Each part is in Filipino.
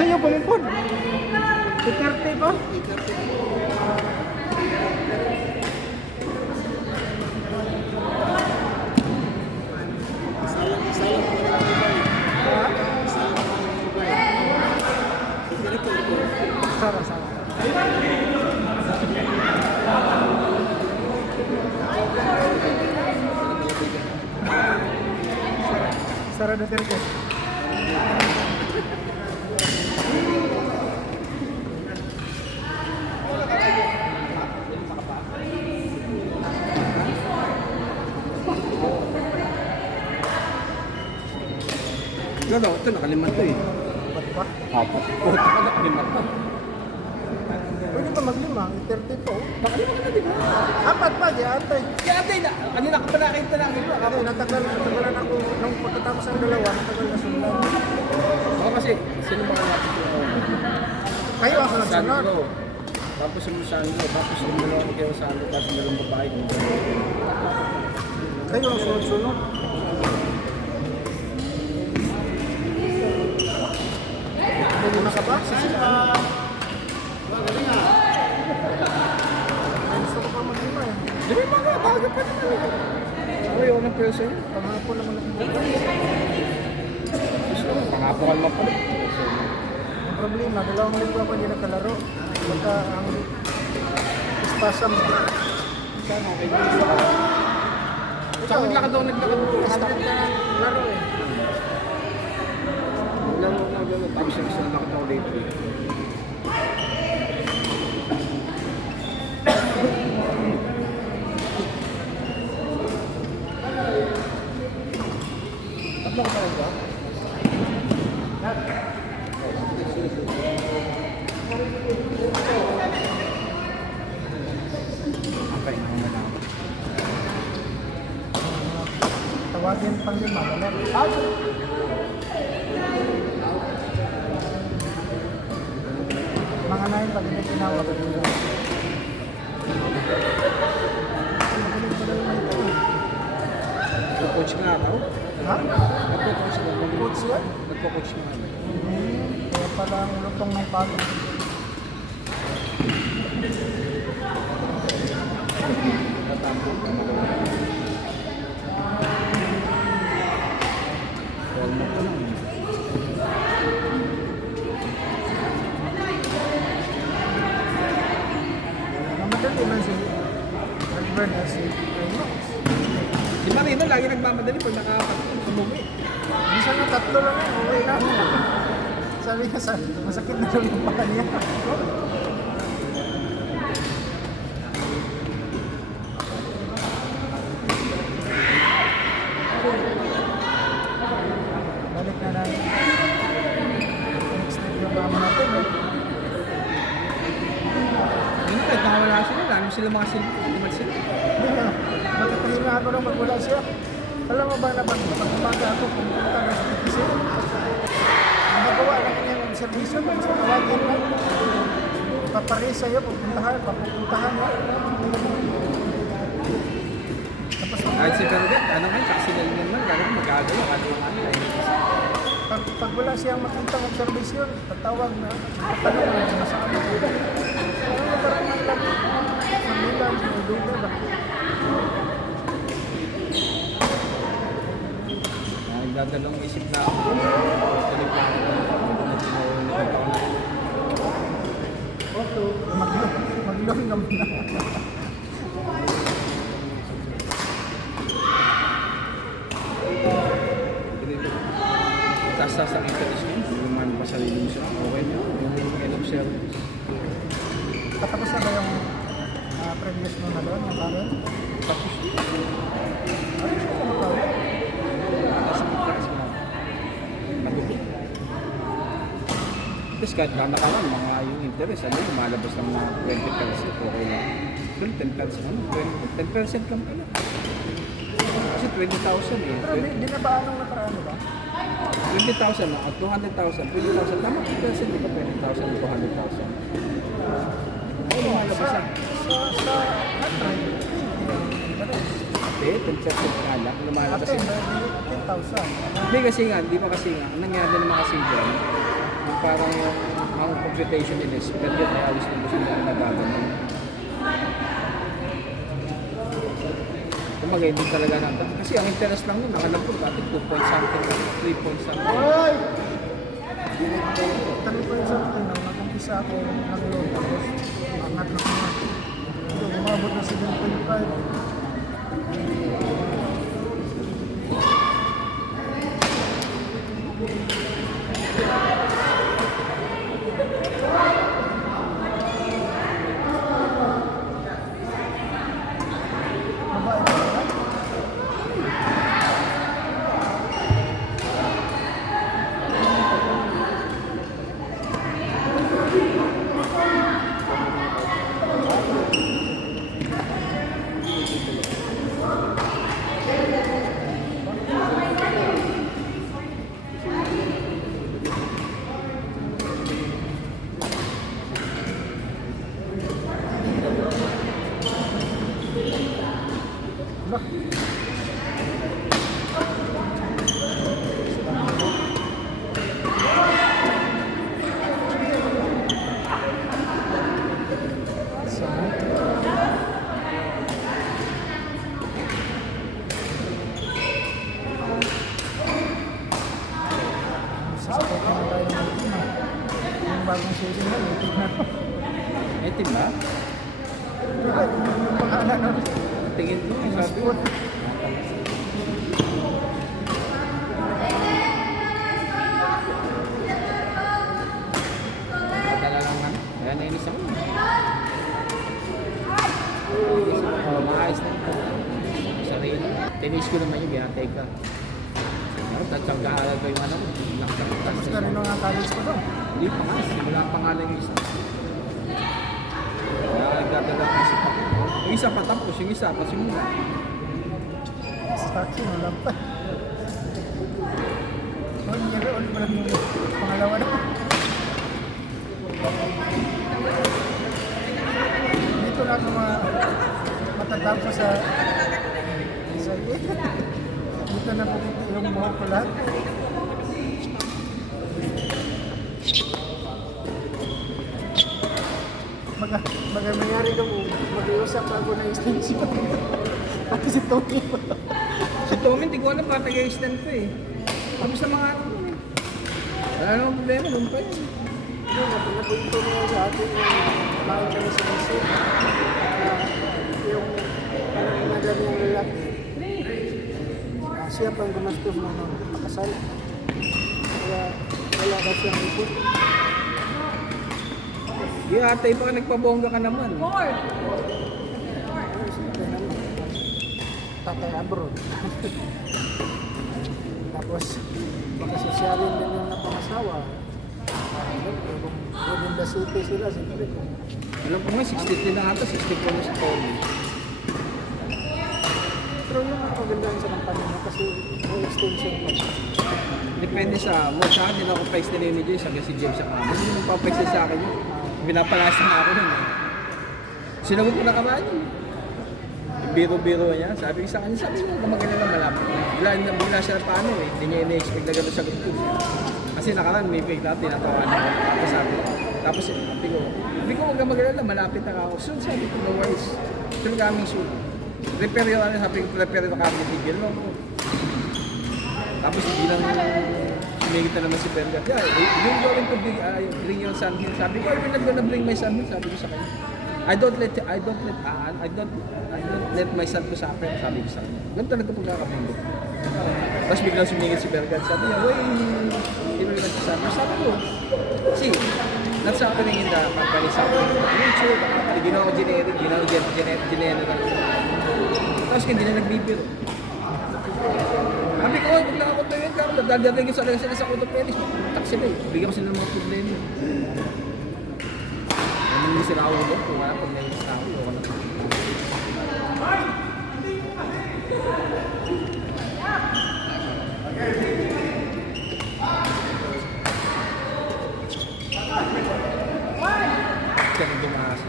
Sa'yo po yung pod. Ikarte ko. Sara. Sara Duterte. Ito nakaliman to eh. Ba't pa? Apat. Nakaliman to. Pwede ba maglima? 30 po. Nakaliman ka na di ba? Apat pa, di atay. Kaya ate, kanina ka pa nakita namin. Ako, natagalan ako nung pagkatapos ang dalawa, natagal na sundan. Oo kasi, sino mga natin ko? Kayo ang sunod. Sandro. Tapos yung Sandro. Tapos yung dalawa ko kayo Sandro. Tapos yung dalawang babae. Kayo ang sunod-sunod. Lima ka ba? Gusto ko pa maglima eh. Di ba mga bago pa naman? Ako yung unang person. Pangapon naman ako bukas. Gusto ko, pangapungan mo pa. Ang problema, dalawang linggo ako hindi nagkalaro. Baka ang spasm. Sana okay. Tsaka naglakad daw, naglakad. 100 ka laro eh. Tapos yung isang lakad ako dito. Tatlo ka talaga? Okay, naman ako. Tawagin pang lima. Mga nahin pag hindi tinawag. Nag-coach nga ako. Ha? Nagko-coach nga ako. Coach yan? Nagko-coach nga ako. Kaya pala ang lutong ng pagod. Namadali man si Albert na si Reynolds. Si Marino lagi nagmamadali pag nakakatulog. Minsan na tatlo lang yan, okay lang. Sabi niya, masakit na lang yung paa niya. Balik na natin. Next week yung mama natin eh. Hindi kahit nakawala sila, lalo sila mga silmat sila. Hindi nga, magkakahinga ako nung magwala siya. Alam mo ba na pag umaga ako, pumunta na sa PTC? Nagawa na kanyang servisyo, pag sa tawagin lang. Papares sa'yo, pupuntahan mo. pag wala siyang makita ng servisyon, tatawag na, tatanong na kung nasaan ako. Ano parang may lang, sa Milan, sa Duga ba? Nagdadalong isip na ako. Tuloy pa ako na tinawag ko na. Maglong naman na. Tasa sa interest mo, yung man pa sarili mo siya, okay na, yung end of service. Patapos na ba yung previous mo na doon, yung Karen? Tapos, Ano siya sa Macau? tasa ng interest mo, nagulo. Tapos kahit nanakalan, mga yung interest, ano, lumalabas ng mga 20% okay lang. Pero 10%, ano, 10% lang pala. Kasi 20,000 eh. Pero binabaan nung nakaraan, di ba? 20,000 na, at 200,000, 20,000, tama 10%, di ba 20,000, 200,000? Ay, lumalabas na. Sa hard-drive. Eh, 10% nga lang, lumalabas Ate, na. 10,000. Hindi kasi nga, di ba kasi nga, ang nangyari naman kasi dyan, yung parang ang computation nila is, pero yun ay alis na gusto nila nagagano. Kumbaga, hindi talaga natin. Kasi ang interest lang nun, nakalam ko, dati 2 point something, 3 point something. Hoy! Tanong ko yung something na nag-umpisa ako ng loan tapos angat na kuma. Umabot na 7.5. Babae ba yan? Bah. Sasakot na tayo ng itim ah. Yung bagong season na, itim na. Eh, team ba? Diba, yung pangalan nun? Tingin mo, yung sabi ko. Padala lang man. Kaya nainis ako. Oh, maayos na ito. Sarili. Tinis ko naman yung binatay ka. Ano, tatsang kaaral ko yung ano. Tapos na rin ang college ko doon. Hindi pa nga. Simula pa nga lang yung isa. Kaya nagdadala ng isa pa. Yung isa pa tapos, yung isa pa simula. Sa akin, wala pa. 1 year old pa lang yung pangalawa na. Dito na ako matatapos sa dito na pupunta yung buhok ko lahat. Baga nangyari ka mo, mag-iusap ako ng extension. Pati si Tony. Si Tommy, hindi ko alam pa taga-extend ko eh. Tapos na mga ano. Wala namang problema, doon pa yun. Napunto niya sa atin yung kumain kami sa kasi yung na ganyang lalaki. Siya pang gumastos ng pakasal. Kaya wala ka siyang ipot. Yung ate, baka nagpabongga ka naman. Siyempre naman. Tatay abroad. Tapos, baka sosyalin din yung napangasawa. Kung within the city sila, siyempre kung Alam ko nga, 63 na ata, 64 na si Tommy. pero yun ang kagandahan sa kampanya mo kasi may extension pa. Depende sa mo. Sa akin, hindi ako price nila ni James hanggang si James sa kanya. Hindi mo pa-price sa akin yun. Pinapalasa na ako nun eh. Sinagot ko na kamaan yun. Biro-biro niya. Sabi ko sa kanya, sabi mo, kumagana lang malapit. Bigla siya na paano eh. Hindi niya ina-expect na gano'n sagot ko. Kasi nakaraan may bigla tinatawanan ko. Tapos sabi ko, huwag kang mag-alala, malapit na ako. Soon sabi ko, no worries. Still coming soon. Prepare yun, sabi ko, prepare yun kami, bigyan mo ako. Tapos hindi lang sumigit na naman si Bergat. Yeah, you're going to bring your son here. Sabi ko, I'm not gonna bring my son here. Sabi ko sa kanya. I don't let my son to suffer. Sabi ko sa kanya. Ganun talaga pagkakamundo. Tapos biglang sumingit si Bergat. Sabi niya, why he will not to suffer? Sabi ko, see, that's happening in the company. Sabi ko, I'm sure the company, ginawa ko generic, tapos hindi na nagbibiro. Sabi ko, huwag lang ako tayo yun, Carlo. Dadaling sila sa orthopedics. Tak sila eh. Bigyan ko sila ng mga problema. Hindi sila ako ulit. Kung wala pag nainis ako, ako na. Kaya dumasa.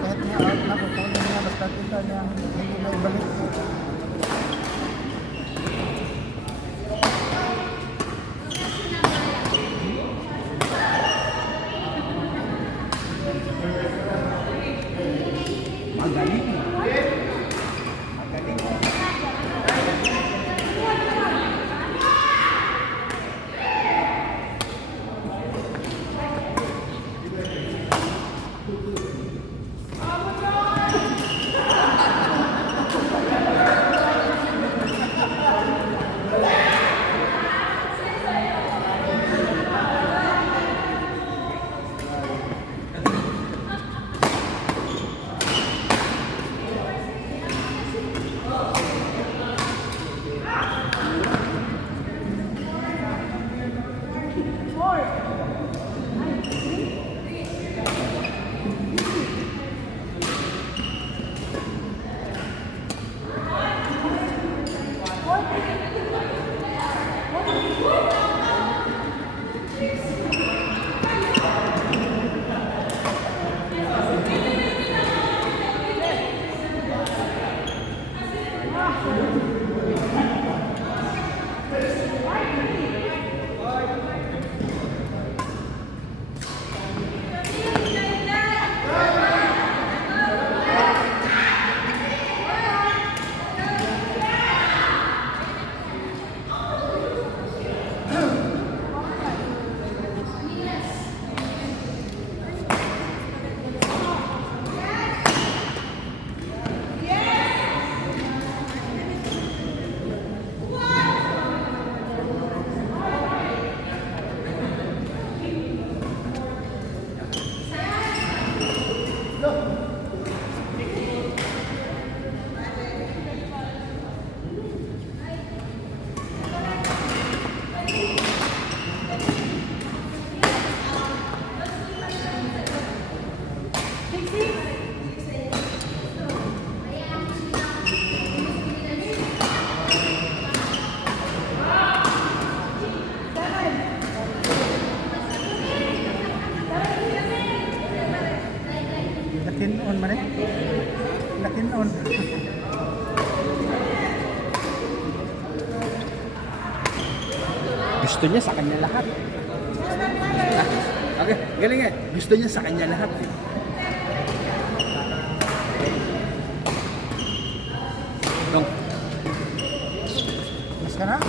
Kahit nga out na kukunin niya, basta kita niya hindi na ibalik. Magaling. Lakin-on man eh. Lakin-on. Gusto niya sa kanya lahat. Okay, galing eh. Gusto niya sa kanya lahat eh. Dong. Mas ka na?